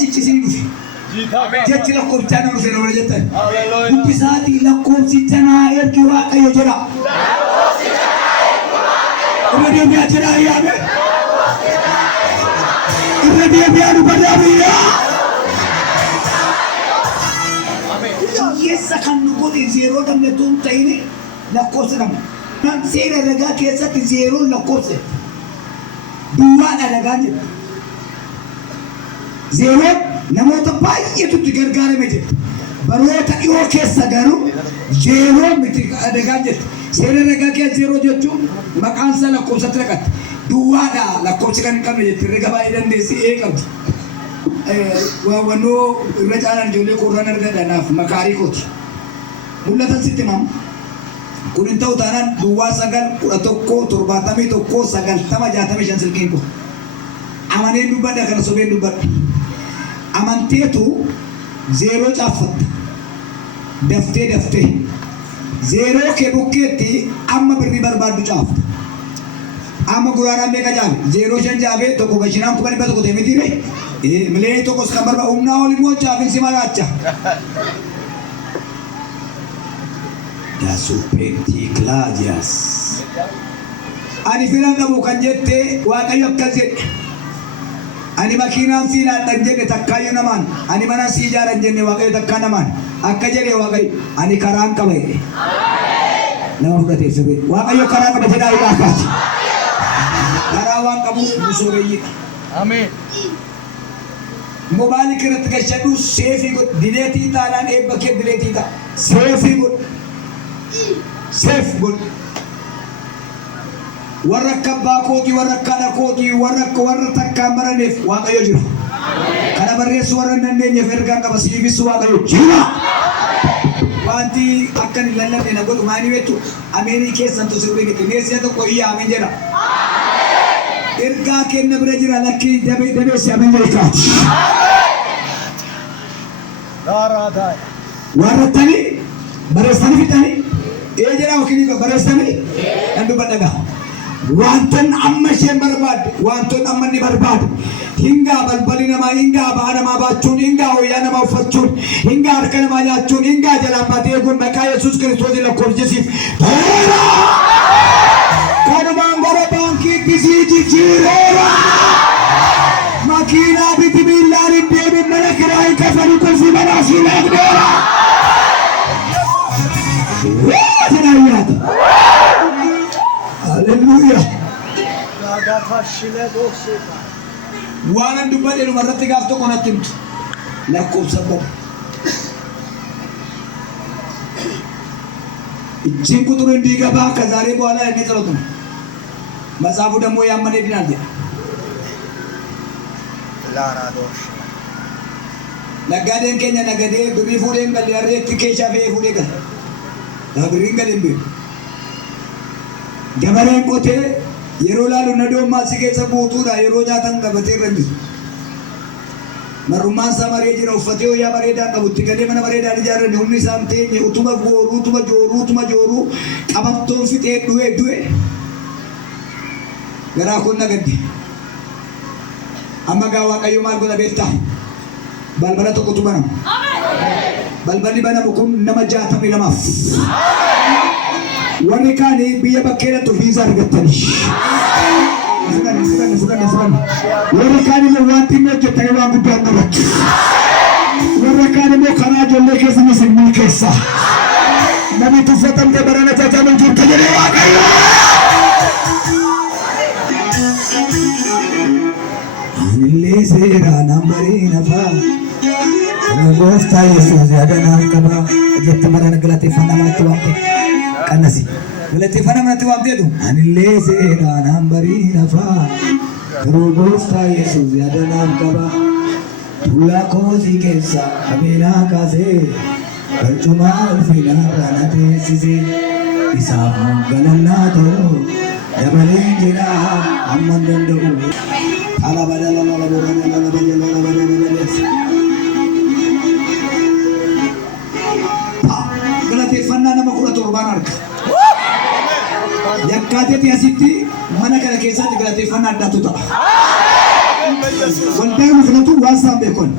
jechi jechi lakkoofsaan dhufe roora jettan dubbisaati lakkoofsicha naa ergi waaqayyo jira irra deebi'aa jira yaame irra deebi'aa dubbadhaa biyyaa Yessa kan nu godhe zeeroo namni tun ta'ini lakkoofsa nama nan seera ragaa keessatti zeeroon lakkoofsa duwwaadha ragaa jedha zeeroon namoota baay'eetutti gargaarame jedha baroota dhiyoo keessa garuu zeeroo miti ragaa jedha seera ragaa keessa zeeroo jechuun maqaan isaa lakkoofsatti raqatte duwwaadha lakkoofsi kan hin qabne jetti ragaa baay'ee dandeessi qabdi wano irra ijoollee qorraan argadanaaf makaarii kooti mul'atan sitti mamu kun hin ta'u taanaan duwwaa 911 silkiin ko amanee dubbadha kana sobeen dubbadha amanteetu zeeroo caaffatta daftee zeeroo kee bukkeetti amma birrii barbaaddu caafta amma guraaraan meeqa caafe zeeroo 5 caafe tokko gashinaan 100 ta'e mitiire Mileni toko skambar ba umna oli mocha vinsi maracha. Da supenti Claudius. Ani filan kamu kan jette waaqayyo akkas jedhe. Ani makiinaan siinaa dhan jedhe takkaayyuu namaan. Ani mana sii ijaaran jenne waaqayyo takkaa namaan. Akka jedhe waaqayyo ani karaan qaba jedhe. Nama fudhateef sirrii. Waaqayyo karaa qaba jedhaa ilaakaati. Karaa waan qabuuf musooreeyyiidha. Ameen. Mobile kirat gashadu safe good dileti tanan e bucket dileti ta safe good waraka bakoti waraka nakoti waraka warata kamarane waaqayyo jiru kana barreessu warana ndenye ferga ngaba sibisu waaqayyo jira wanti akkan lallabe na godu mani wetu amerike santo sirbe ke nesiya to koyi amen jira erga kenna bira jira lakki dabe si amen jira Waratani, barestani fitani, ejera wakini ka barestani, andu badaga. Wanton amma shen barbad, wanton amma ni barbad. Hinga balbali nama, hinga bahana ma bachun, hinga oya nama ufachun, hinga arkan ma jachun, hinga jalan bate gun maka Yesus Kristus ila kurjisif. Tera, kanu mangora bangki kisi jijirera. Makina biti bilari dewi mana kirai kafani kursi manasi lagdera. Jenayat. Hallelujah. Wanan dubade lu marati gafto konatim. Lakum sabab. Ijin kuturun diga ba kazare boala ini terotum. Masafu damo yang mana dinalnya. Nagaden kenya nagade biri furen gal yarre tikesha fe furen gal biri gal imbe gamaren kote yero lalu nado masike sabutu da yero jatan gabate randi maruman samare jira ufate ya bareda gabutti gade mana bareda dijara ne unni samte ne utuma joru qabatton fite duwe gara kun nagadi amma ga waaqayyo maal godha beektaa balbala tokkotu banama balballi banamu kun nama 62 warri kaanii biyya bakkeedatti ofiisa argattanii fuudhan warri kaanii waan xinnoo hojjettanii waan guddaa qabatu warri kaanii immoo karaa ijoollee keessa misigmii keessa namni tuffatamte barana jajjaban jirta jedhee waaqayyo Sera nambari nafa Nagofta Yesus yadana kaba jetta marana galate fana manati wamte kanasi galate fana manati wamte tu anille sera nambari nafa Nagofta Yesus yadana kaba tula kozi kesa abena kaze Percuma ulfina ranate sisi isaf galana to dabale jira amman dendo ala badala ala borana ala badala galate fanna nama kula turban arka yakkate ti asitti mana kana keessatti galate fanna addatu ta'a Waldaan filatu waan isaan beekon.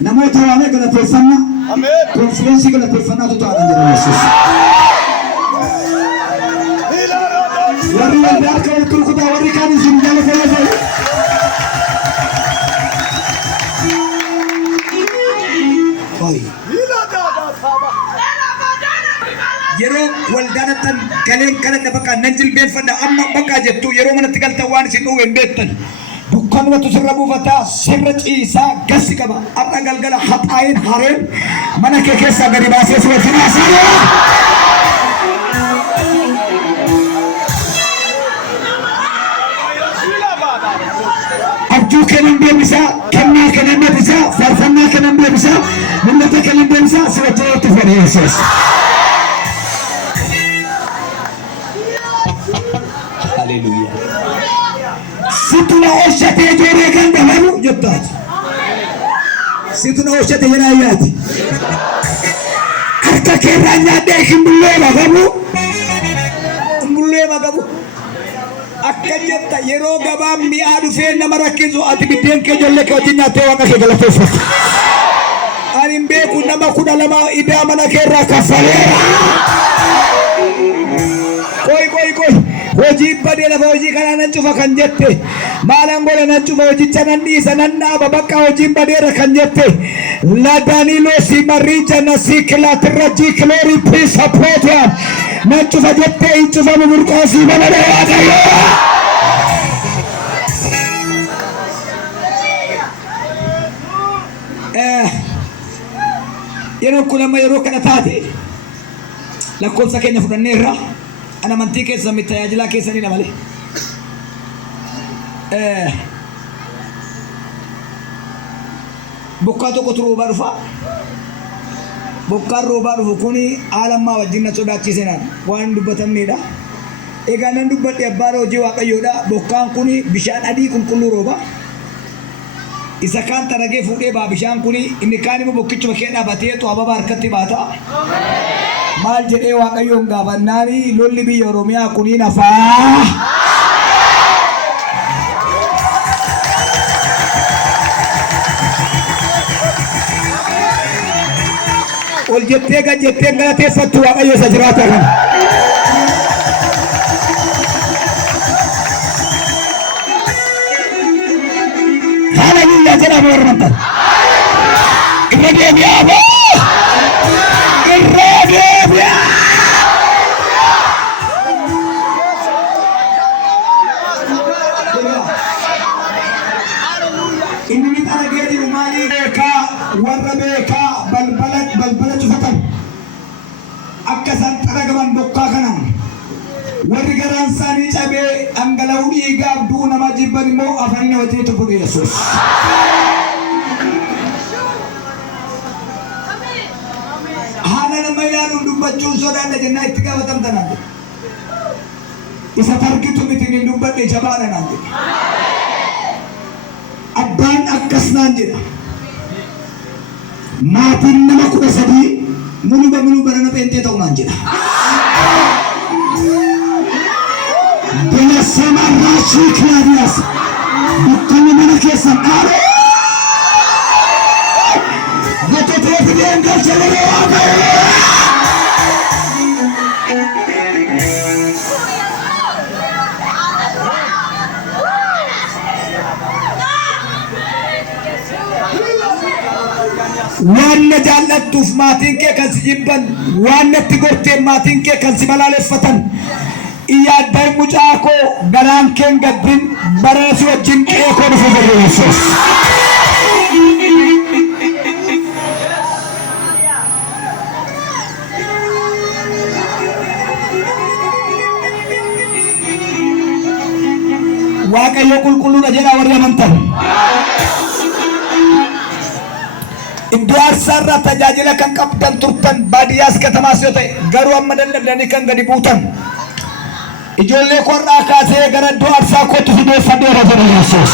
Namoota waamee galateeffannaa. Konfireensii galateeffannaatu ta'an jedha Yesuus. Warri waldaa akka wal kurkutaa warri kaan isin jalateeffatan. Yeroo waldaanatti galeen kana bakka nan jilbeenfadha amma bakka jettu yeroo manatti galtan waan isin dhuwe hin beektan. Dukkanumatu sirra buufataa sirra ciisaa gassi qaba. Har'a galgala haxaayin hareen mana kee keessaa gadi baasee si wajjin haasaa. Abjuu kennan deebisaa, kennaa kennan deebisaa, faarfannaa kennan deebisaa, mul'ata kennan deebisaa si wajjin itti fedhe Yesuus. Hallelujah. Situna oshate jore kan dabalu jettat. Situna oshate yana ayati. Harka keranya deh kimbulle magabu. Kimbulle magabu. Akka jetta yero gaba mi adu fe namara kinzo ati biden ke jolle ke otinna te waka ke galatefa. Anin be ku nama kudalama ida mana kerra kafalera. Koi. Hojii badee lafa hojii kana nan cufa kan jette maalan gola nan cufa hojicha nan dhiisa nan dhaaba bakka hojiin badeera kan jette la Danilo si marija na si kilatirraji kilori pisa protea nan cufa jette hin cufa mumurqoo si balade waaqayyo yeroo kun amma yeroo kana taate lakkoofsa keenya fudhanneerra. Ana mantii keessa mi tajaajilaa keessanii dha malee. Bokkaa tokkotu roobaa dhufa. Bokkaan roobaa dhufu kuni haalammaa wajjin na sodaachisenaan waan dubbatamneedha. Egaa nan dubbadhe abbaa hojii waaqayyoodha. Bokkaan kuni bishaan adii qulqulluu rooba. Isa kaan taragee fuudhee baa bishaan kuni inni kaan immoo bokkichuma kee dhaabateetu ababa harkatti baata. Maal jedhee waaqayyoon gaafannaani lolli biyya Oromiyaa kuni nafaa. Ol jettee galateeffattu waaqayyo isa jiraata kana. Hallelujah jedhama warramtan. Irra deebi'aa boo. Ini taragee jiru maali beekaa warra beekaa balbala cufatan akka isaan xaragaman bokkaa kanaan warri garaan isaanii cabee dhangala'uu dhiigaaf du'u nama jibban immoo afanii nama wajjin fudhu Yesuus. Haala nama ilaaluun dubbachuun sodaadha jennaa itti gaafatamta naan jedhe. Isa targitu miti hin dubbadhe jabaadha naan jedhe. Abbaan akkas naan jedha. Maatiin nama 13 mulu barana pentee ta'u naan jedha. Bela samarraa shiiklaadiyas dukkanni mana keessan dhaabe. Goototee fideen galcha yeroo waaqayyo. Waan jaallattuuf maatiin kee kan si jibban waan natti gortee maatiin kee kan si balaaleffatan iyyaaddaa mucaa koo garaan keen gaddin bara si wajjin qe'ee koo dhufu jedhe Yesuus. Waaqayyo qulqulluudha jedhaa warri amantan. Iddoo aarsaarraa tajaajila kan qabdan turtan baadiyyaas katamaas yoo ta'e garuu amma daldalanii kan gadi buutan ijoollee korraa kaasee gara iddoo aarsaa kootti fideeffadeera jedha Yesuus.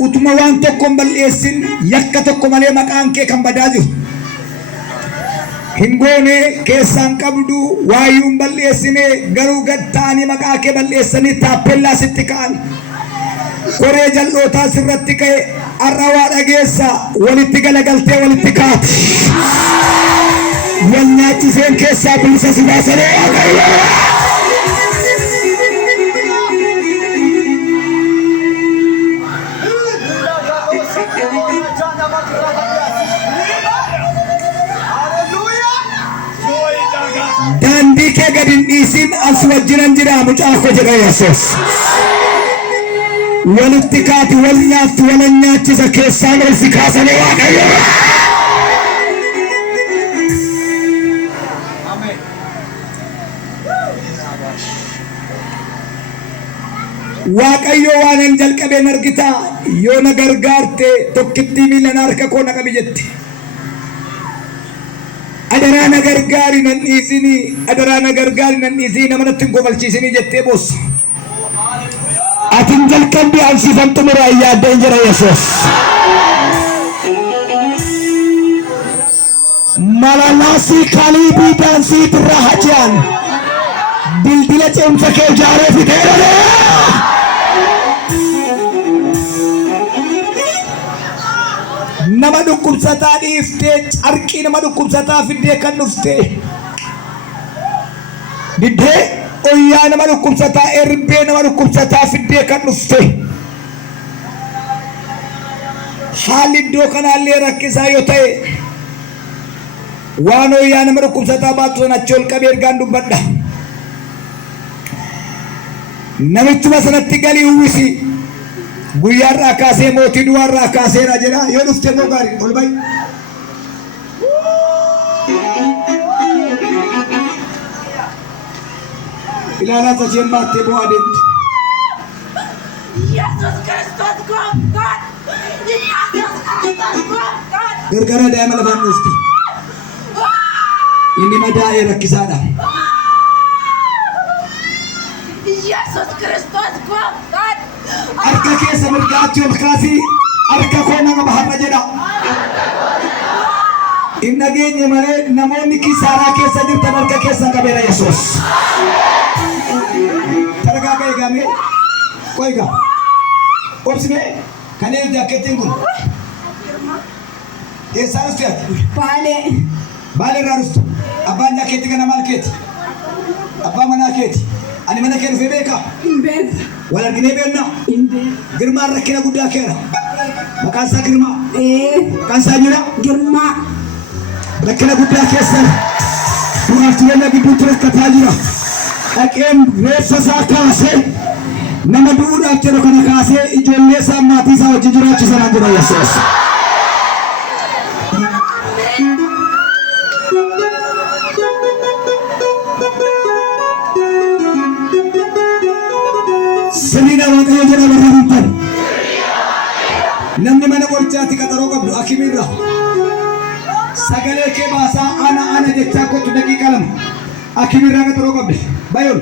Utuma waan tokko hin balleessin yakka tokko malee maqaan kee kan badaa jiru Hingoone keessaan qabdu waayuun balleessine garuu gattaanii maqaa kee balleessanii taappellaa sitti ka'an. Koree jal'ootaa sirratti ka'e har'a waa dhageessa walitti galagaltee walitti kaati. Wal nyaachiseen keessaa bilisa si baasanii Waaqayyo. Daandii kee gad hin dhiisin as wajjinan jira mucaa koo jedha Yesuus. Walitti kaati wal nyaatti wal nyaachisa keessaan ol si kaasanii Waaqayyo. Waaqayyo waan hin jalqabeen argita yoo na gargaarte tokkitti miilan harka koo na qabi jetti. Adaraa na gargaari nan dhiisini adaraa na gargaari nan dhiisini nama natti hin kofalchiisini jettee boossa. Atin jalqabbii ansiifan xumura yaaddeen jira Yesuus. Malalaasii kaliibii daansii irraa hajaan bildila cimsa kee ijaaree fitee dhalee. Nama dhukkubsataa dhiiftee carqii nama dhukkubsataa fiddee kan dhuftee diddee oyyaa nama dhukkubsataa erbee nama dhukkubsataa fiddee kan dhuftee haalli iddoo kanaallee rakkisaa yoo ta'e waan oyyaa nama dhukkubsataa baatu sana achi ol qabee ergaan dubbadha. Namichuma sanatti galii uwwisi. Guyyaarraa kaasee mootii du'aarraa kaaseera jedha yoo dhufte moo gaarii ol ba'i. Ilaalaa sacheen baattee bu'aa deemtu. Yesus Kristos gooftaan! Yesus Kristos gooftaan! Gargaara daa'ima lafaan dhufti. Inni madaa'ee rakkisaadha. Yesus Kristos gooftaan! Harka keessa mirgaatti ol kaasii harka koo nama baharra jedha. Hin dhageenye malee namoonni kisaaraa keessa jirtan harka keessan qabeera Yesuus. Targaa ga'e gaamee qoyga obsime kan eenyu jaakettiin kun eessaa dhufte ati? Baalee irraa dhuftu. Abbaan jaakeetti kana maal keeti? Abbaa manaa keeti. Ani mana kee dhufee beekaa? Hin beeku. Wal arginee beeknaa? Hin beeku. Girmaan rakkina guddaa keera. Maqaan isaa Girmaa. Maqaan isaa jira? Girmaa. Rakkina guddaa keessa du'aaf jireenya gidduutti rakkataa jira. Dhaqeen reeffa isaa kaasee nama du'uudhaaf jedhu kana kaasee ijoollee isaa maatii isaa wajjin jiraachisanaa jira Yesuus. Sirriidha Waaqayyo jedha warra bultan. Namni mana qorichaatti qaxaroo qabdu hakimirra sagalee kee baasaa ana jechaa kottu daqiiqa lama hakimirraa qaxaroo qabde bayoon.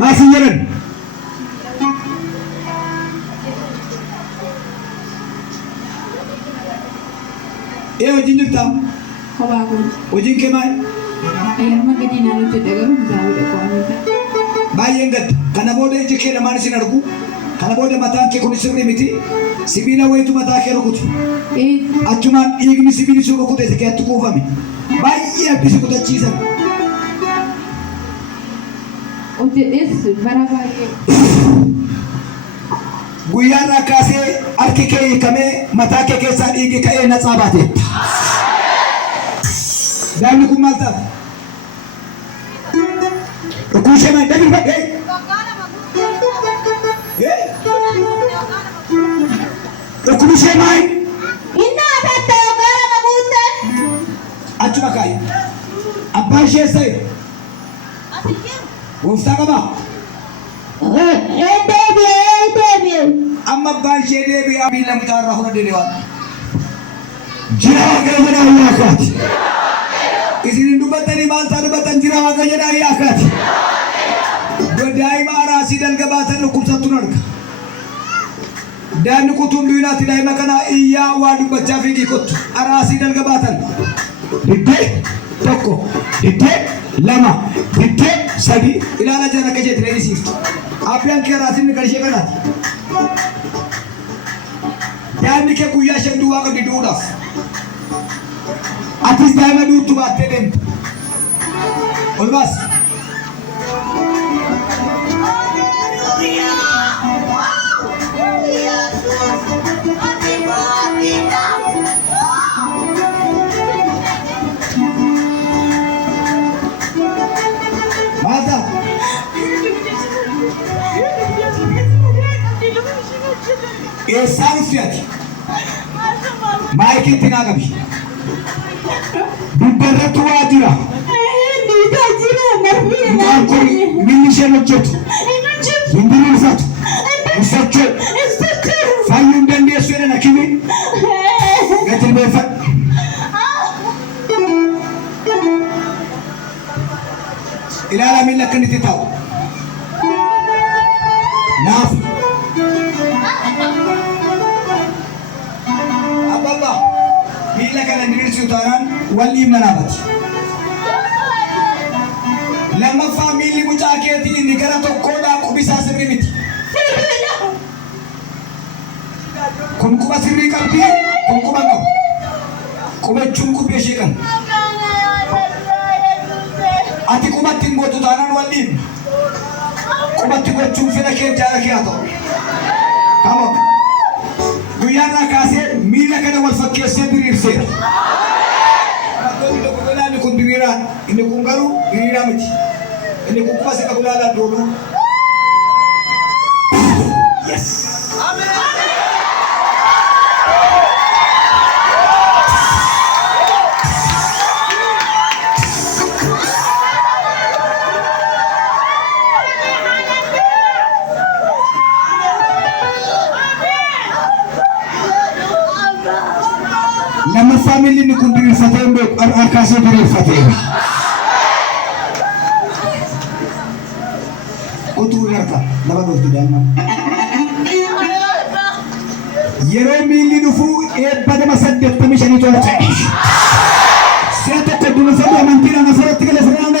Maasiin jedhan hojiin jirtaa? Kophaa kun. Hojiin kee maal? Ayyaanuma gadi naannoo jedhamu gaariidha qo'amudha. Baay'een gadda. Kana booda iji kee lamaan isin argu. Kana booda mataan kee kun sirrii miti. Sibiila wayitu mataa kee rukutu. Achumaan dhiigni sibiili sun rukute isa keetti kuufame. Baay'ee abbisi kutachiisan. Hojjedhees bara baay'ee. Guyyaarraa kaasee harki kee hiikamee mataa kee keessaa dhiigi ka'ee natsaa baateetta. Daa'imni kun maal ta'a? Dhukkubshee maal dhabin fadhee? Dhukkubshee maal? Inni abatta yookaan nama buute. Achuma kaayi. Abbaan ishee sa'e. Gooftaa qabaa? Deebi'ee. Amma abbaan ishee deebi'ee miila mitaarraa hunda deebi'ee waan. Jira Waaqayyo jedhaa yaa kaati. Isin dubbatanii maal ta'a dubbatan jira Waaqayyo jedhaa yaa kaati. Daa'ima araasii dalga baatan dhukkubsattuun arga. Daanni kutuun duwinaatti daa'ima kana iyyaa waa dubbachaa fiigii kottu araasii dalga baatan. Diddee tokko, diddee lama, diddee sadi ilaala jala akka jeetti reeyisiiftu. Abbaan kee araasiin kan ishee kanaati. Daanni kee guyyaa shan duwwaa qabdi duudhaaf. Atis daa'ima duutu baattee deemtu. Ol baas. Eessaan uffiyati maayikii itti naa qabi dubbarratti waa jira mucaan kun milli isheen hojjetu hin diriirsatu hin socho'u fayyuu hin dandeessu jedhan hakimi gati beeffadhu ilaala miilli akka inni itti taa'u naaf miila kana diriirsuu taanaan walii manaafati. Lammaffaa miilli mucaa keetii inni gara tokkodhaa qubisaa sirrii miti. Kun quba sirrii qabdi, kun quba qabu. Qubachuun qubbee ishee kan. Ati qubatti hin gootu taanaan walii. Qubatti gochuun fedha kee jaala kee haa ta'u. Kamoon. Guyyaarraa kaasee miila kana wal fakkeessee diriirseera. Inni kun diriiraa, inni kun garuu diriiraa miti. Inni kun quba isa qabu laalaa doonuu. Yes. Nama family ni kun diriirfatee mbee akaasee diriirfatee. Kutuu irra lama dhufti daa'ima. Yeroo miilli dhufuu eebba nama 85 to'ate. Si'a tokko dunuufatu amantiidhaan asirratti galee sirnaan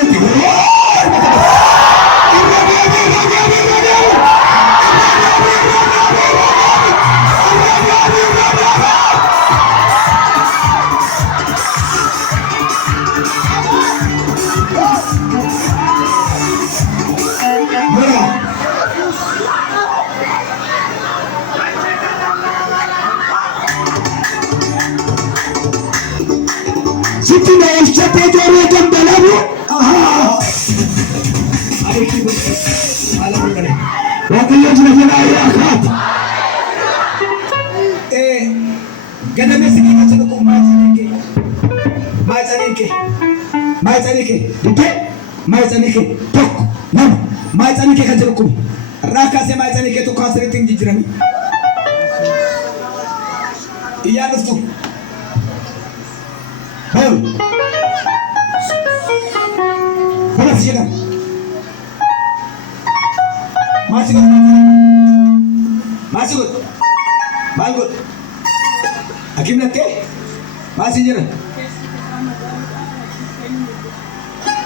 Siti na ishate jore gambalabu. Wakil jina jina ya khat. Gada में सिंगी का चलो को माय चने के दिखे माय चने के टोक नम माय चने के चलो को राका से माय चने के तो खास रे तिंग जिजरमी इया नस्तु बोल बोला सिया मासिगुत बालगुत Hakim latte masih jira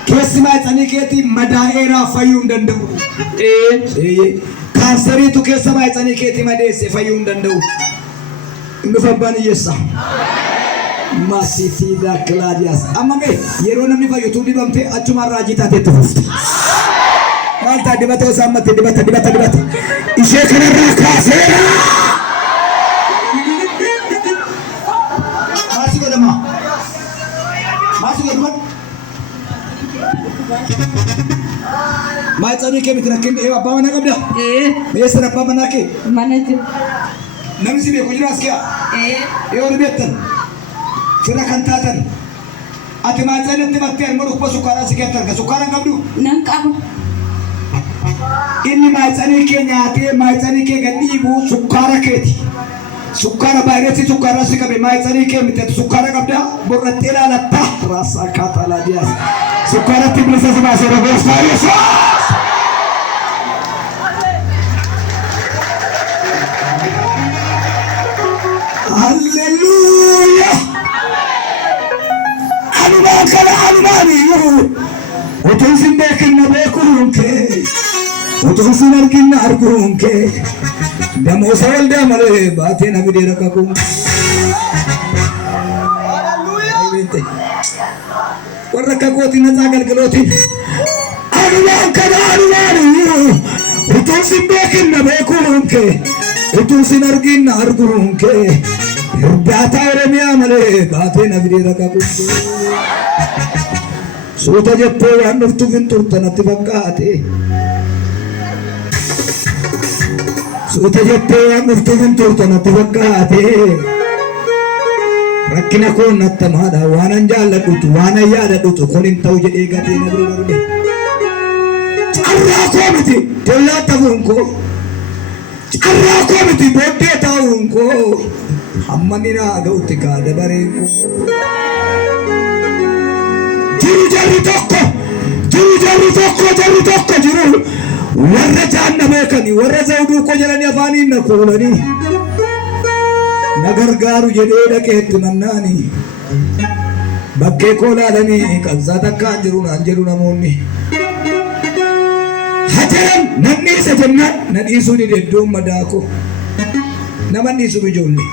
kesi maitani keti madaera fayun dandau kanseri tu kesa maitani keti madese fayun dandau indu fabani yesa masih tidak keladias amma me yero namni fayu tu dibamte achuma rajita tetufufti malta dibata sama dibata ishe kana rakasera Mai tsani ke mitra kin e abba mana kabda me sara abba mana ke manaju namsi be kujra askya e or betan sira kantatan ati mai tsani te batte an modu ko sukara siketar ka sukara kabdu nan ka inni mai tsani ke nyaate mai tsani ke gadibu sukara keti sukara baireti sukara sikabe mai tsani ke mitet sukara kabda borratela la rasa katala dias sukara tiblisa sama sera gosfaris anumaan kana anumaaniyyuu utuun sin beekinna beekuun kee utuun sin arginna arguun kee damoosa waldaa malee baatee na fidee rakkakuun warra akka gootiin nasaa galgalootiin anumaan kana anumaaniyyuu utuun sin beekinna beekuun kee utuun sin arginna arguun kee Irbata Oromiyaa malee baatee na fidee rakkakuun suuta jettee waan dhuftuuf hin turte natti fakkaate suuta jettee waan dhuftuuf hin turte natti fakkaate rakkina koo nattamaadha waan an jaalladhutu waan an yaadadhutu kun hin ta'u jedhee gatee na bira darbe carraa koo miti tollaa ta'uun koo carraa koo miti booddee ta'uun koo hamma ni naa ga'utti kaa dabareen koo jarri tokko jiru warra jaanna beekani warra zawduu ko jedhanii afaaniin na kuulanii na gargaaru jedhee dhaqeetti mannaani bakkee koo laalanii qabsaa takkaan jiru naan jedhu namoonni hajaran nan dhiisa jennaan na dhiisuu ni deddoon madaako nama dhiisuuf ijoollee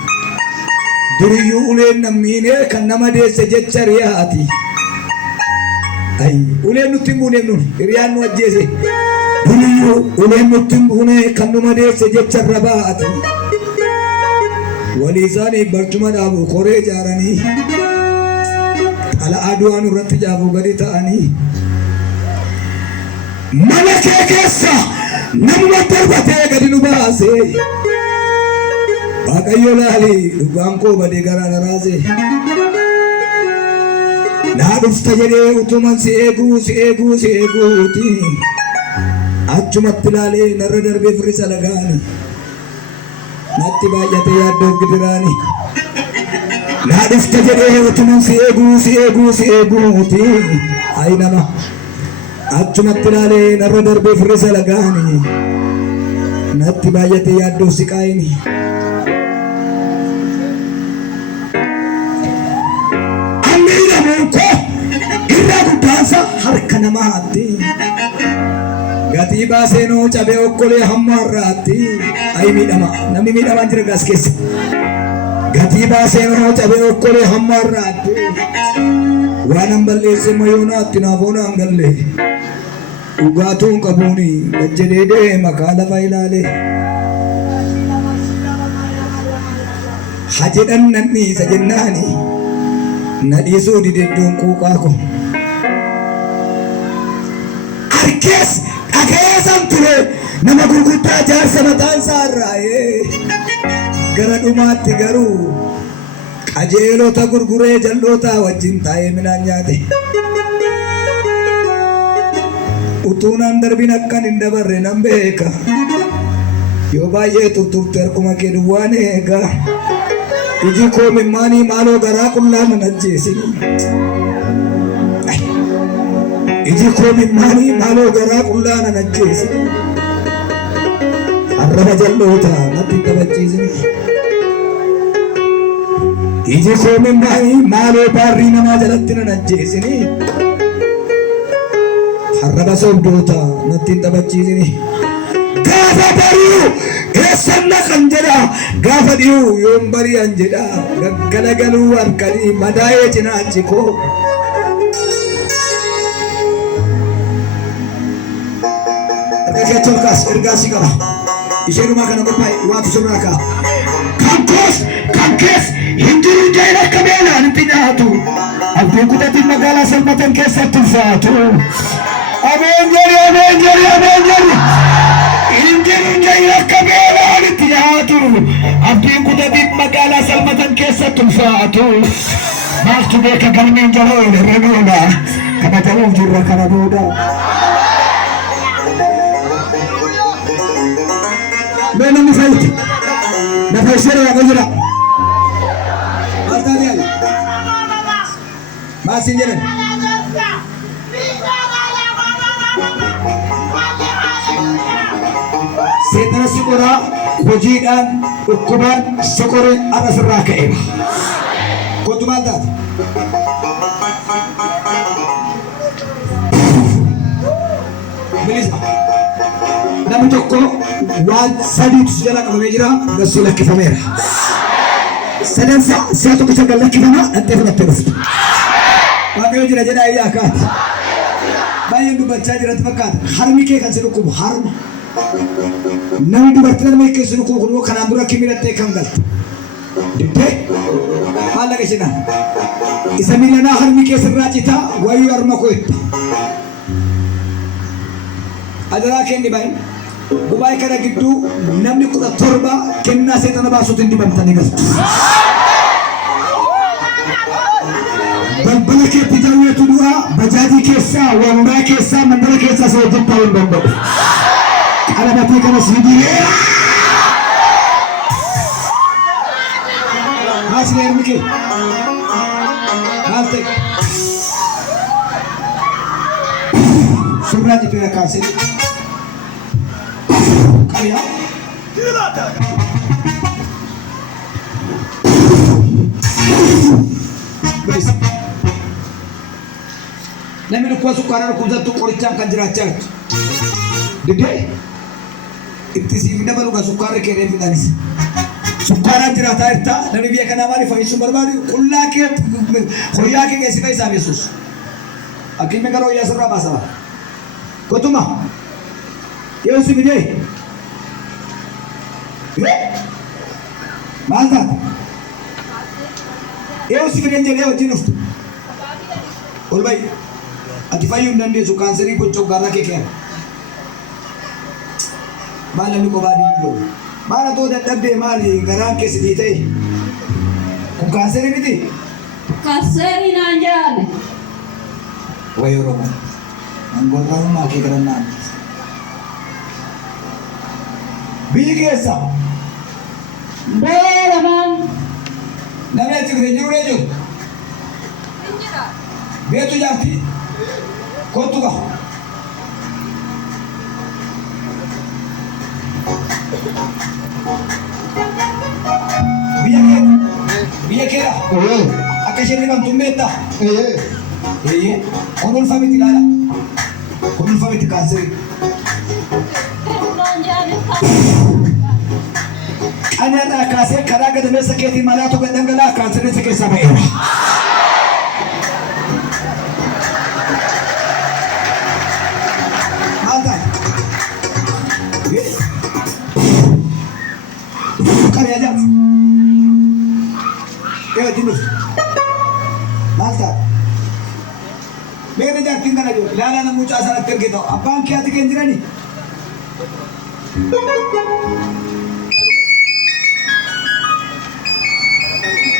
duriyyuu uleen nammiinee kan nama deesse jecha riyaati ay uleen nutti hin buuneef nun hiriyaan nu ajjeese duriyyuu uleen nutti hin buune kan nu madeesse jecha rabaati walii isaanii barcuma dhaabu koree ijaaranii ala aduwaan irratti jaafuu gadi ta'anii mana kee keessa namuma darbatee gadi nu baase waaqayyo laali dhugaan koo badee garaa naraase naa dhufta jedhee utuman si eeguuti achumatti laalee narra darbee firisa lagaani natti baay'atee yaaddoof gidiraani naa dhufta jedhee utuman si eeguuti ay nama achumatti laalee narra darbee firisa lagaani natti baay'atee yaaddoof si qaayini harka namaatti gatii baaseenoo cabee okkolee hamma har'aatti ay miidhama namni miidhamaan jira gaas keessa gatii baaseenoo cabee okkolee hamma har'aatti waan an balleesse mayoonaatti naafoonaan galle dhugaatuun qabuuni gajjedee deema kaa lafa ilaale ha jedhan nan dhiisa jennaani na dhiisuu dideddoon quuqaa ko Arkees dhageessan ture nama gurguddaa jaarsa mataan isaarraa'ee gara dhumaatti garuu qajeelota gurguree jal'oota wajjin taa'ee midhaan nyaate utuu naan darbin akkan hin dabarre nan beeka yoo baay'ee turturte harkuma kee duwwaan eega iji koo mimmaanii maaloo garaa qullaa nan ajjeesini iji koo mimmaanii maaloo garaa qullaa nan ajjeesini arraba jal'oota natti hin taphachiisini iji koo mimmaanii maaloo baarrii namaa jalatti nan ajjeesini arraba sobdoota natti hin taphachiisini gaafa bari'u eessanna kan jedha gaafa dhi'u yoon bari'an jedha gaggalagaluu harkanii madaa'ee cinaachi koo Tolkas ergaasi qaba isheenuma kana qophaa'e waatu sirraa ka'a kan kees hin jiru jeen akka beelaan itti nyaatu abdiin kutatiin magaalaa salphatan keessatti ulfaatu ameen jedhi hin jiru jeen akka beelaan itti nyaatu abdiin kutatiin magaalaa salphatan keessatti ulfaatu maaltu beeka galmeen jaloo irra gooda kana ta'uuf jirra kana booda Bena mufaiti na faisera ya gajira Altani ali Masin jenen Setana sikora hojiidhaan dhukkubaan sokore ana sirraa ka'eera Kottu maal taate namni tokko waan sadiitu si jala qabamee jira gasuu lakkifameera. Sadansa si'a tokkicha gal lakkifama dhaqxee fudhattee dhuftu. Waaqayyo jira jedhaa iyyaa kaati. Baay'een dubbachaa jiratti fakkaata. Harmi kee kan si dhukkubu harma. Namni dubartii harma kee si dhukkubu kun kanaan dura akka miidhattee kan galte. Diddee maal laga ishinaan. Isa miilanaa harmi kee sirraa citaa wayyuu harma koo itti. Adaraa kenni baay'ee. Gubaa'ee kana gidduu namni 17 kennaa seexana baasuutti hin dibamtanii galtu. Balbala keetti jawweetu du'aa bajaajii keessaa wambaa keessaa mandara keessaa isa hojjettaa hin danda'u. Qalabatee kana sii direera. Maal si leermi kee? Maal ta'e? Suuraa jibbira kaasee. Kaya? Baik. Namni dhukkuba sukkaaraa dhukkubsattu qorichaan kan jiraachaa jirtu. Diddee itti siif dabaluudha sukkaarri kennee fidhanis. Sukkaaraan jiraataa jirta namni biyya kanaa maaliif fayyisuu barbaadu qullaa kee hoyyaa kee geessifa isaaf yesuus. Akkiin gara hoyyaa sirraa baasama. Kotuma yoo si fidee maal taate? Yoo si fideen jedhee wajjin dhuftu. Ol ba'i. Ati fayyuu hin dandeessu kaanserii gochoggaarraa kee kenna. Maal namni kophaa deemu? Maal atoo dadhabdee maali garaan keessi dhiitee? Kun kaanserii miti? Kaanserii naan jedhame. Wayii Oromoo. Angorraan kee garannaan. Biyyi keessa. Beelaman. Namni achi fidee jiru eenyu? Beetu jaarti. Kottu qaba. Biyya keera. Akka isheen dhibamtu hin beektaa? Kun ulfamiti ilaala. Kun ulfamiti kaanserii. Kanarraa kaasee karaa gadameessa keetiin malaa tokko dhangala'aa kaanserii keessaa ba'eera. Maal taate? Qabiyaa jaarti. Yoo wajjin dhuftu. Maal taate? Beekna jaartiin kana jiru. Ilaalaa namuu caasanatti ergee ta'u. Abbaan kee ati kan jiranii?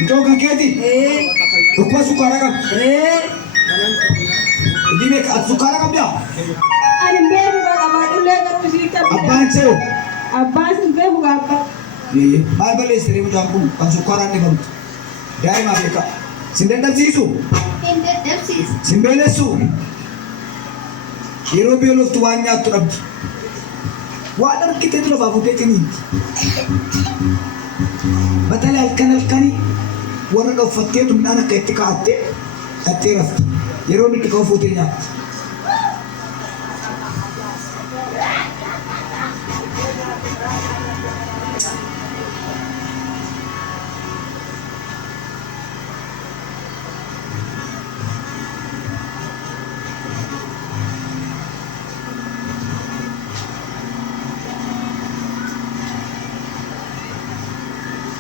Joga keeti? Dhukkuba sukkaaraa qabdi? Dhibee sukkaaraa qabdaa? Ani beeku qaba dhullee garuu ishii qabdi. Abbaan seewu? Abbaan sin beeku qaba. Maal balleessitee mucaan kun kan sukkaaraan dhibamtu? Daa'imaa beeka. Sin dadhabsiisu? Hin dadhabsiisu. Sin beelessu? Yeroo beeloftu waan nyaattu dhabdi. Waan argiteetu lafaa fuutee ciniinti. Batala halkanii warra dhoffatteetu midhaan akka itti kaa'attee dhattee raftu. Yeroo inni itti ka'u fuutee nyaatti.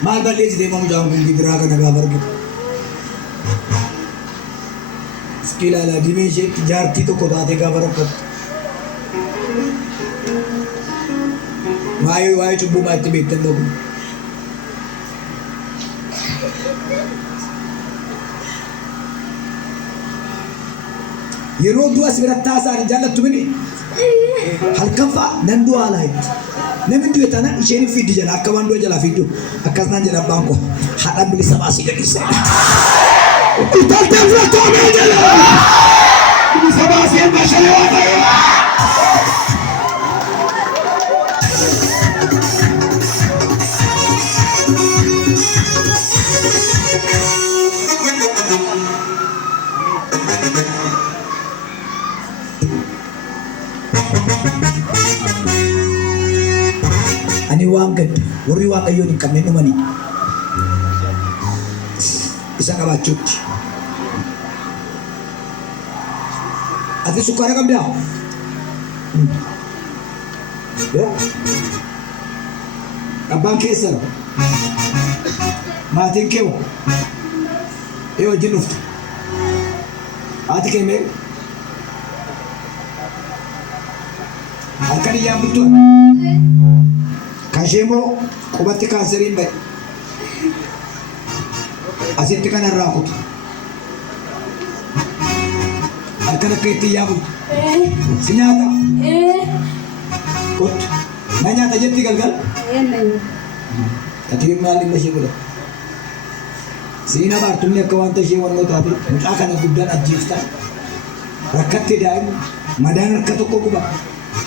Maal balleessitee mucaan kun gibiraa kana gaafa argitu? Iski ilaalaa dhibee isheetti jaartii tokko taatee gaafa rakkattu. Waa'ee cubbuu maatti beektan dhoobu. Yeroo du'a si biratti taasisaan jaallattu mini halkan fa'a nan du'aa laayitti. Namni du'e taanaan isheen fiddi jala akka waan du'a jalaa fiddu akkasnaan jedha abbaan koo haadhaan bilisa baasii gadhiisee. Italteen fudhattoomee jala bilisa baasii bashalee waan ta'eef. Ani waan gad warri waaqayyoon hin qabne dhumanii isa qabaachuutti. Ati sukkaara qabdaa? Abbaan keessa maatiin kee yoo wajjin dhuftu haati kee mee halkan iyyaan bultu kan ishee moo qubatti kaanseriin ba'e asitti kan irraa kutu halkan akka itti iyyaa bultu si nyaata kottu na nyaata jetti galgal katiin maalin ishee godha siina baartumni akka wanta ishee wannoo taate mucaa kana guddaan ajjeeftan rakkatte daa'im madaan harka tokko guba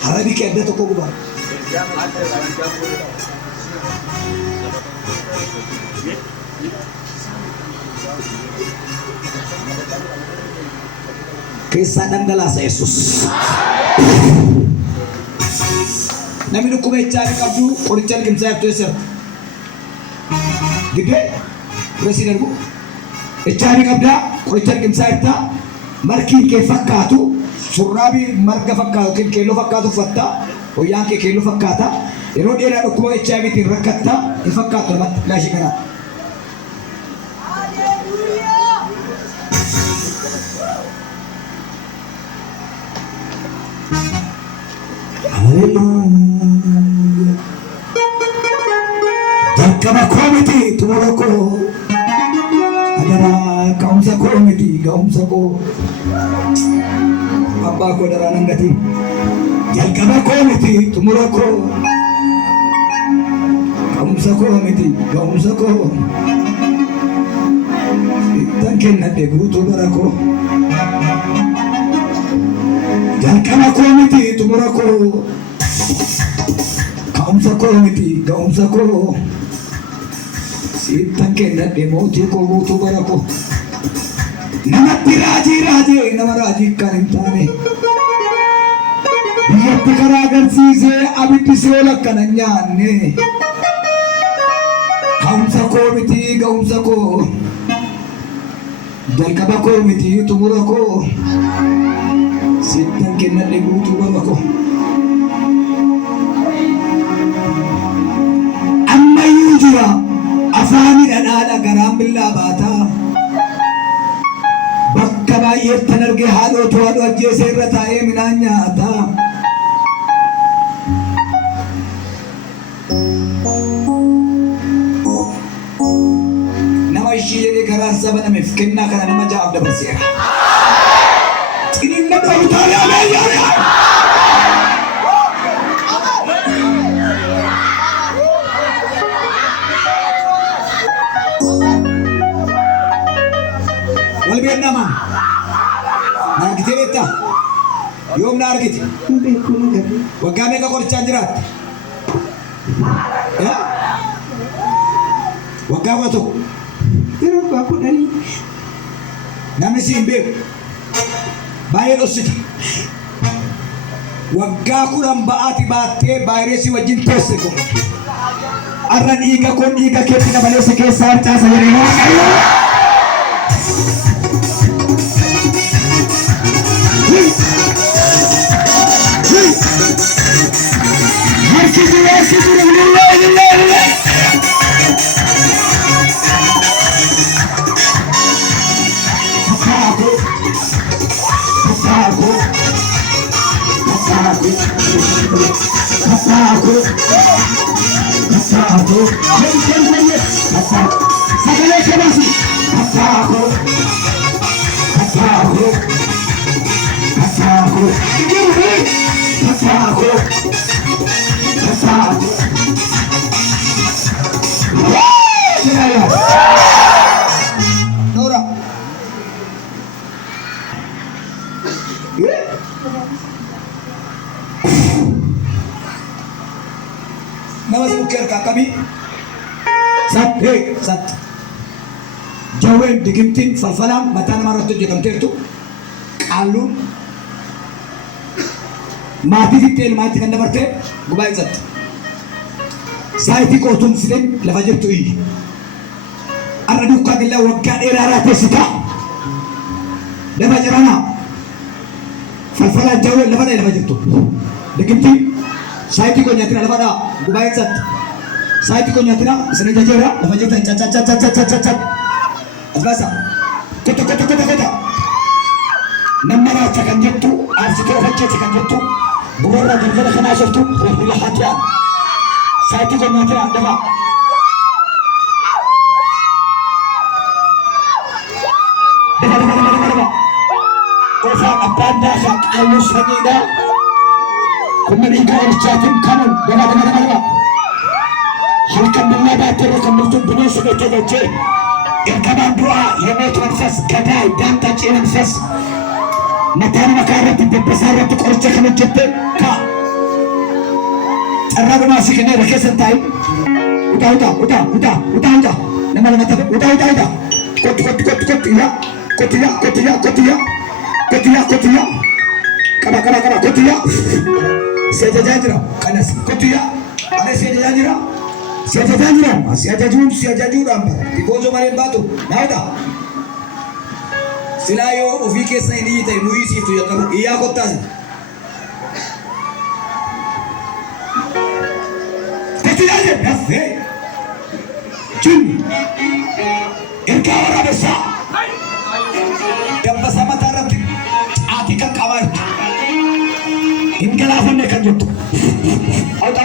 harabi kee adda tokko guba keessaa dhangalaasa Yesuus. Namni dhukkuba HIV qabdu qoricha argamsaa jirtu eessa? Giddee reessi darbu HIV qabdaa qoricha argamsaa jirta markiin kee fakkaatu shurraabii marga fakkaatu yookiin keelloo fakkaatu uffattaa hoyyaan kee keelloo fakkaata yeroo dheeraa dhukkuba HIVtiin rakkatta hin fakkaatu namatti laashii kanaa. Jalqaba koo miti xumura koo adaraa ka'umsa koo miti ga'umsa koo abbaa koo daraa nan gati jalqaba koo miti xumura koo ka'umsa koo miti ga'umsa koo ittan kennadhe guutuu bara koo jalqaba koo miti xumura koo ka'umsa koo miti ga'umsa koo ittan kennadhe mootii koo guutuu bara koo namatti raajii nama raajii kan hin taane biyyatti karaa agarsiisee abiddi seela akkana nyaanne ka'umsa koo miti ga'umsa koo jalqaba koo miti xumura koo ittan kennadhe guutuu bara koo ammayyuu jira afaani dhadhaadha garaan billaa baataa bakka baay'eettan argee haadhootu haadhu ajjeesee irra taa'ee midhaan nyaataa nama ishii jedhee garaan saba nameef kennaa kana nama ja'aaf dabarseera xiniinna dhoobutaa yaamee yaamee Walbeennama naargitee beektaa yoom na argite waggaa meeqa qorichaan jiraatte waggaa kudha tokko Yeroo waggaa kudhanii namni si hin beeku baay'ee dhossite waggaa kudhan ba'aati baattee vaayirasii wajjin teesse kun arra dhiiga kun dhiiga keetti dabalee si keessaa harcaasa jedhee waaqayyo Nama bukker kakabi sat jaween digimtiin falfalaan mataa namaa irratti hojjetamteertu qaalluun maatii fittee ilmaatti kan dabarte gubaa ibsatti saayitii kootuun sideen lafa jirtu iyyi. Arra dukkaa gillaa waggaa dheeraa teessita. Lafa jiranaa. Falfala jawwee lafa dha lafa jirtu. Dikimti saayitii koo nyaatina lafa dha gubaa'ee satti. Saayitii koo nyaatina isin jajeera lafa jirtan cacacacacacacacat. Asbaasa kota. Nama raacha kan jettu aarsitee ofajjeeti kan jettu bu'uura galgala kanaa jirtu reefula haatiyaa. Saayitii koo nyaatina lafa. Ofa abbaan daakaa qaawwa sadiidha. Kun dhiigaa ilchaatiin kanuun daba. Halkan billaa baattee irra kan bultuun bineensa beektee galchee ergamaan du'aa yemeetu manfas gadaa daantaa cee manfas mataan makaa irratti dabbasaa irratti qoricha kan hojjette kaa carraa dhumaa si kennee keessa hin taa'in. Utaa nama lama tafe utaa kotti yaa kotiyaa kaba kotiyaa seejajaa jira kanas kotiyaa ana seejajaa jira siyajajuudhaan bara tifoozoo malee baatu naawuta silaa yoo ofii keessa hin iyyi ta'e nuyi siiftu jalqabu iyyaa kottaas kotiyaa jedhafee jinni ergaa waraabessaa dabbasa mataa irratti caatii kan qabaa jirtu hin galaafanne kan jettu auta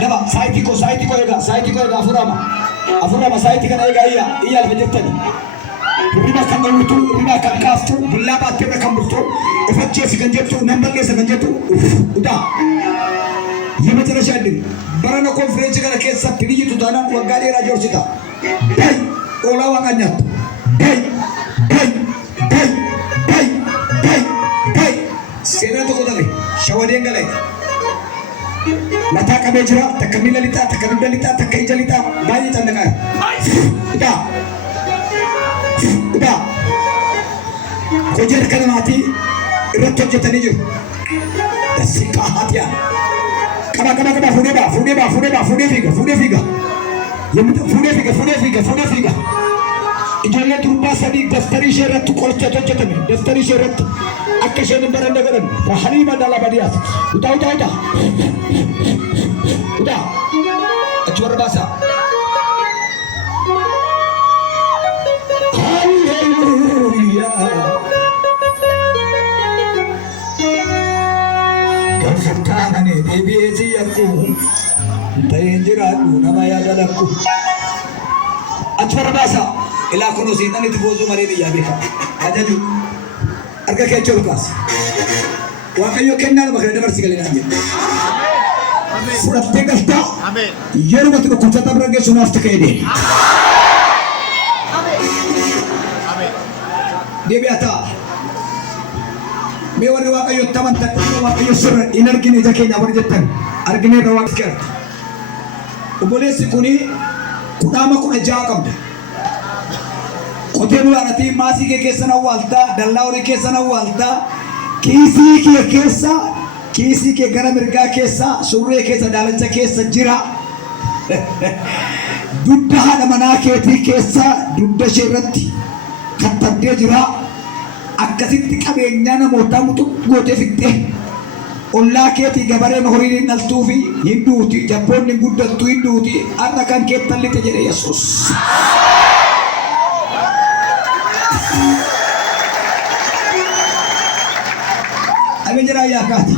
daba saayitii koo eegaa afurama saayitii kana eegaa iyyaa lafa jirtani hirriba kan dhawwitu hirriba kan kaaftu bullaa baattee irra kan bultu ofajjeesi kan jettu nan balleessa kan jettu udaa የመጨረሻ ድል በረነ ኮንፈረንስ kana keessatti biyyitu taanaan waggaa dheeraa joorsita bay oolaa waaqanyaat bay seenaa tokko tabe shawadeen galee mataa qabee jira takka miila lixaa takka dugda lixaa takka ija lixaa baay'ee cannaqaa udaa hojii harka namaatii irratti hojjetanii jiru dasiiqaa haatiyaa kaba fuudhee fiiga ijoollee durbaa sadii daftarii ishee irratti qoricha hojjetame daftarii ishee irratti akka isheen hin baranne godhan rahanii mandala badiyaas utaa achi warra baasaa Kanane deebi'eesi yakku ta'een jiraadhu nama yaada lakku achi warra baasaa ilaa kunoo seenaan itti boozuu malee biyyaa beeka ajaju arga keechoo lukaas waaqayyo kennaa nama kana dabarsi galinaan jedhu fudhattee galtaa yeroo mati dhukkubsata bira geessu naaf ta'ee deebi'aa ta'a. Mee warri waaqayyo tamantan waaqayyo sirra hin argine ija keenya warri jettan argine irra waaqni kira obboleessi kuni kudhaama 16 qabda qotee bulaadhatii maasii kee keessan awwaaltaa dallaa horii keessan awwaaltaa kiisii kee gara mirgaa keessa surree keessa daalacha keessa jira dudda haadha manaa keetii keessa dudda ishee irratti kattabdee jira. Akkasitti qabeenyaa namootaa mutu gootee fixxee ollaa keetii gabareen horiin hin dhaltuu fi hin duuti jabboonni hin guddattu hin duuti har'a kan kee tallite jedhe Yesuus. Abin jiraa yaakaati.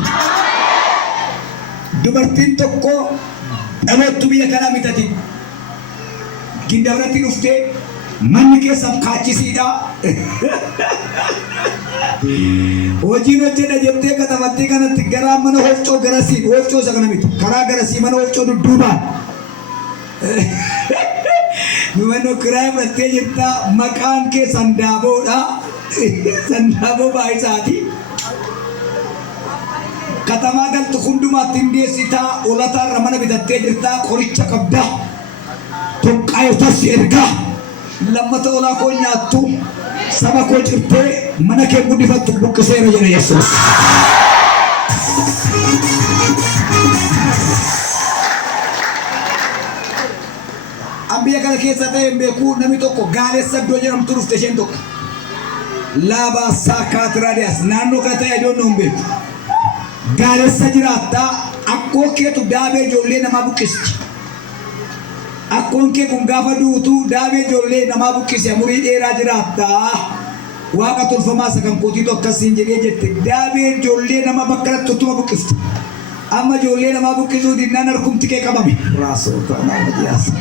Dubartiin tokko dhaloottu biyya kanaa mitati. Gindabratti dhuftee manni keessan kaachisiidha. Hojiin hojjedha jettee katabattee kanatti garaa mana hofcoo garasii hofcoo isa kana miti karaa garasii mana hofcoo dudduubaan Mimano kiraa fudhattee jirta maqaan kee Sandaaboodha. Sandaaboo baay'isaati. Katamaa galtu hundumaatti hin dhiyeessitaa olataa mana bitattee jirta qoricha qabda. Tokkaayotas ergaa lammata olaa koo nyaattu saba koo cirtee mana kee guddifattu buqqiseera jedha Yesuus. kana keessa ta'e beekuu namni tokko gaalessa iddoo jedhamtu dhufte isheen tokko. Laabaa saakaatiraadiyas naannoo kana ta'e iddoo nuun beeku. Gaalessa jiraattaa akkoo keetu daabee ijoollee namaa buqqisti. Akkoon kee kun gaafa duutu daabee ijoollee namaa buqqisi umurii dheeraa jiraattaa. Waaqa tolfamaa isa kan kootiitu akkasiin jedhee jette daabee ijoollee nama bakka irratti tuttuma buqqifti. Amma ijoollee namaa buqqisuu dinnaan harkumti kee qabame. Raasota nama jiyaasa.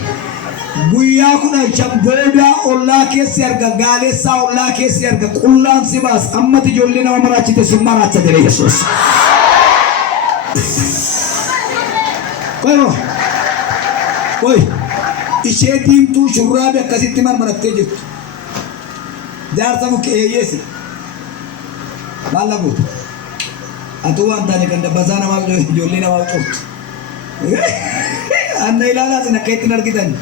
Guyyaa kudha booda ollaa keessi arga gaalessaa ollaa keessi arga qullaan si baas ammati ijoollee nama maraachite sun maraacha jedhe Yesuus. Qoy ishee diimtuu shurraabii akkasitti marmarattee jirtu. Jaarsa mukkee eeyyeessi. Maal laguutu? Atuu waan taane kan dabbasaa namaa ijoollee namaa cuftu. Anna ilaalaa sin akka ittiin argitan.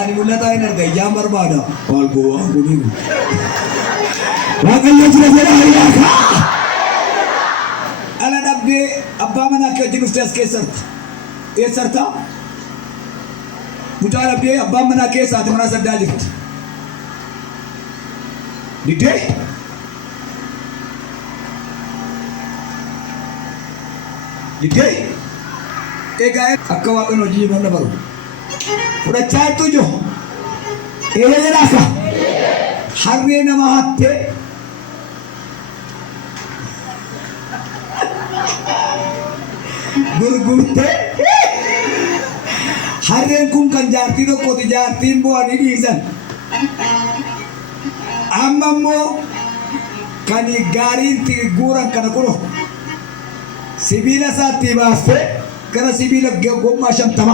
Ani mul'ataa hin arga ijaan barbaada. Maal goo waan kuniiru. Waaqayyo jira jedha ayyaaka. Ala dhabdee abbaa manaa kee wajjin dhuftee as keessarta. Eessarta? Mucaa dhabdee abbaan manaa keessa ati mana saddaa jirti. Didee? Didee? Egaa akka waaqni hojii namni baru. Fudhachaa jirtu jiru. Eeyyee jedhaaka. Harree nama hattee. Gurgurtee. Harreen kun kan jaartii tokkooti jaartiin bu'anii dhiisan. Amma immoo kan gaariin guuran kana kuno sibiila isaatti baaftee gara sibiila gommaa 50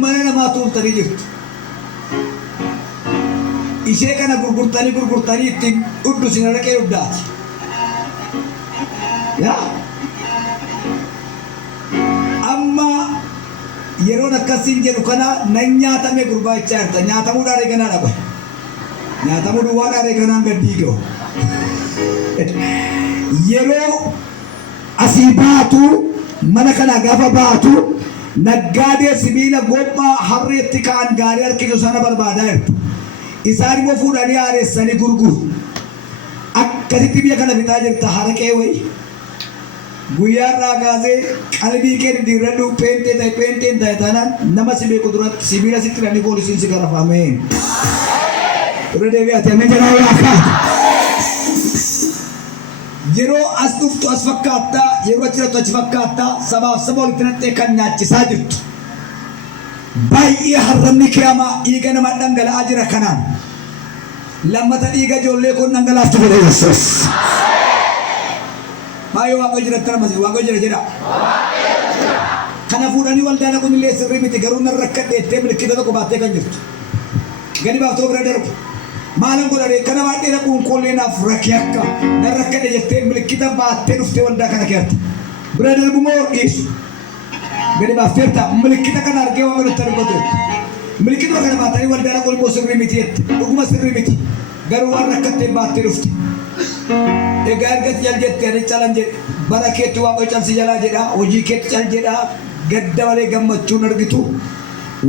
mana namaa tuultanii jirtu. Ishee kana gurgurtanii ittiin dhudhu sin araqee dhuddaati. Amma yeroon akkasiin jedhu kana nan nyaatame gurbaachaa jirta. Nyaatamuudhaan eeganaa dhaba. Nyaatamuu duwwaadhaan eeganaan gaddii gahu. Yeroo asii baatu mana kana gaafa baatu naggaadee sibiila gommaa harreetti ka'an gaarii harkisu sana barbaadaa jirtu. Isaan immoo fuudhanii haareessanii gurguru. Akkasitti biyya kana bitaa jirta haraqee wayii. Guyyaarraa kaasee qalbii kee diddiirradhu peenteen ta'e taanaan nama si beeku duratti sibiila sitti hidhanii poolisiin si garafameen. Irra deebi'ate amma jedhaa waaqaati. Yeroo as dhuftu as fakkaattaa yeroo achi jirtu achi fakkaattaa sabaaf saba walitti naxxee kan nyaachisaa jirtu. Baay'ee harramni kiraama dhiiga nama dhangala'aa jira kanaan. Lammata dhiiga ijoollee kun dhangalaaftu godhe Yesuus. Baay'ee waaqayyo jira tarmasi waaqayyo jira jedha. Kana fuudhanii waldaa dhaquun illee sirrii miti garuu nan rakkadheettee milikkita tokko baattee kan jirtu. Gadi baaftoo bira darbu. Maalan godhadhee kana baay'ee dhaquun kollee naaf rakkee akka nan rakkadhe jettee milikkita baattee dhuftee waldaa kana keerti. Bira darbu moo dhiisu. Gadi baafteerta milikkita kana argee waan godhatti argatu. Milikkita kana baattanii waldaa dhaquun immoo sirrii miti jette. Dhuguma sirrii miti. Garuu waan rakkattee baattee dhufte. Egaa ergatti jal jettee ani calan jedhe bara keetti waaqayyo calsi jalaa jedha hojii keetti cal jedha gadda malee gammachuun argitu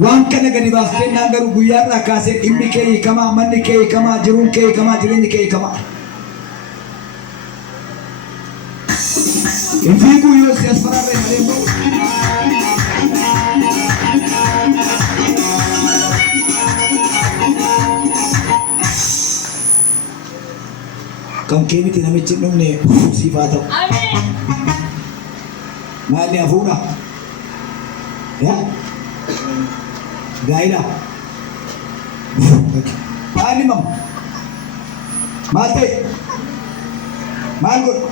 waan kana gadi baaftee naan garuu guyyaarraa kaasee dhimmi kee hiikamaa manni kee hiikamaa jiruun kee hiikamaa jireenyi kee hiikamaa. Ifii guyyoo si as fararree malee immoo kan keeniti namichi dhumne siifaa ta'u. Maalli hafuudha? Gaa'ila? Maalli mamu? Maal ta'e? Maal godhu?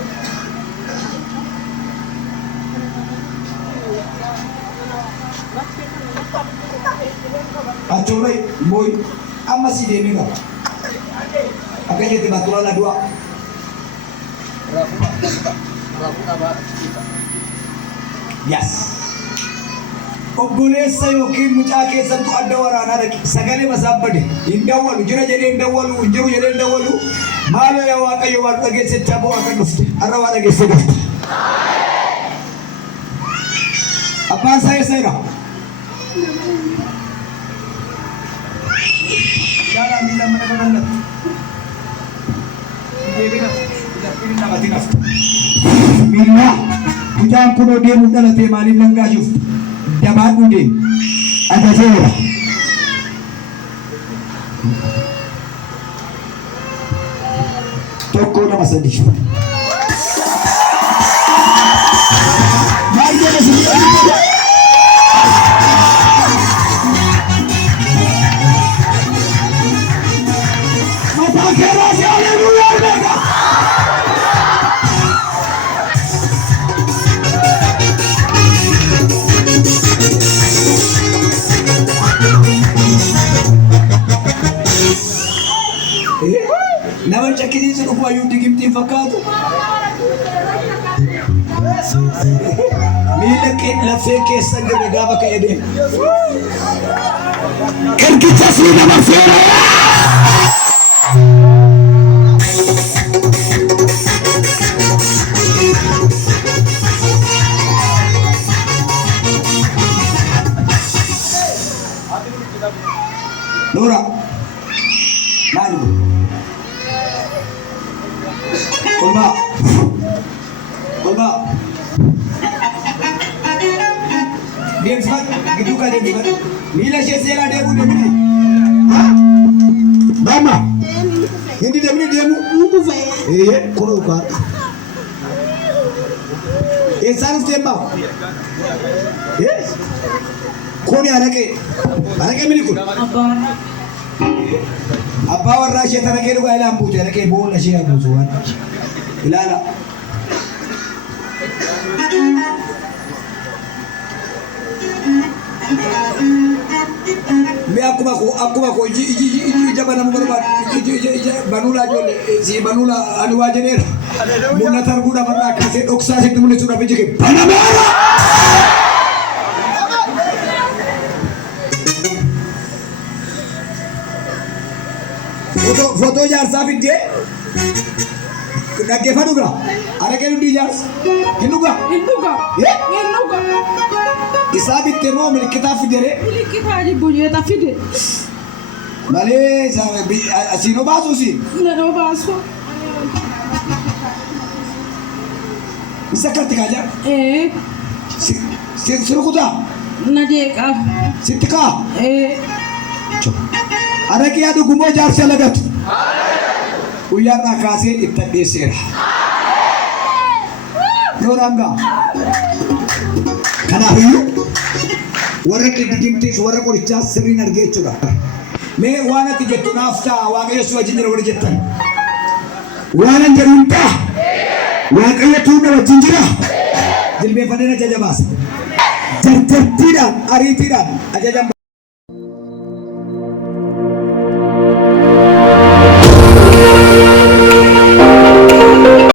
Achuurree mooyi amma si deemee qaba. Akka jette baattura la du'a. Yes. Obboleessa yookiin mucaa keessattuu adda waraanaa dhaqi sagalee masaabbade hin dawwalu jira jedhee hin dawwalu hin jiru jedhee hin dawwalu maaloo yaa waaqayyo waan dhageessechaa bo'aa kan dhufte har'a waa dhageesse dhufte. Abbaan isaa eessa jira? Jalan bilang mana kadang-kadang. Dia bilang, tidak pilih nama tinaf. Bila, ujang kuno dia muda nanti malin langgayu. Jabat mudi, ada jera. Toko nama sedih. Baik dia masih. Nama cakap ini sudah buat yang digimti fakat. Milakin lafek kesan jadi gava ke ede. Kerja sudah berfirman. Nora, malu. Kolba, kolba. Dia cepat, gitu kan dia cepat. Mila sesera dia pun dia beri. Mama, hindi dia beri dia mu. Kau kan? Sana sembah. Kau ni anak milikku. Apa warna syaitan nak kira kau lampu je, nak kira bola syaitan tuan. Ilala. Me aku maku iji jaban namu berbat iji banula jole si banula anu aja ner muna tarbuda marna kasih oksa sih mulai sudah bijik Panamera foto jar safit je Nake faduga ada kelu di jar hinduga ya isabit temo milik kita fidere milik kita aja punya tapi deh Male asino baso si no baso bisa kerti kaja sirukuta nadeka sitika coba ada ki adu gumo jar selagat uyar nakasi itadesir noranga kana hiyo warra digimti warra ko richa sirri narge chura me wana tijettu nafta waga yesu ajinjira wadi jettan wana jarunta waga yetu da wajinjira dilbe fadena jajabas jarjartira aritira ajajam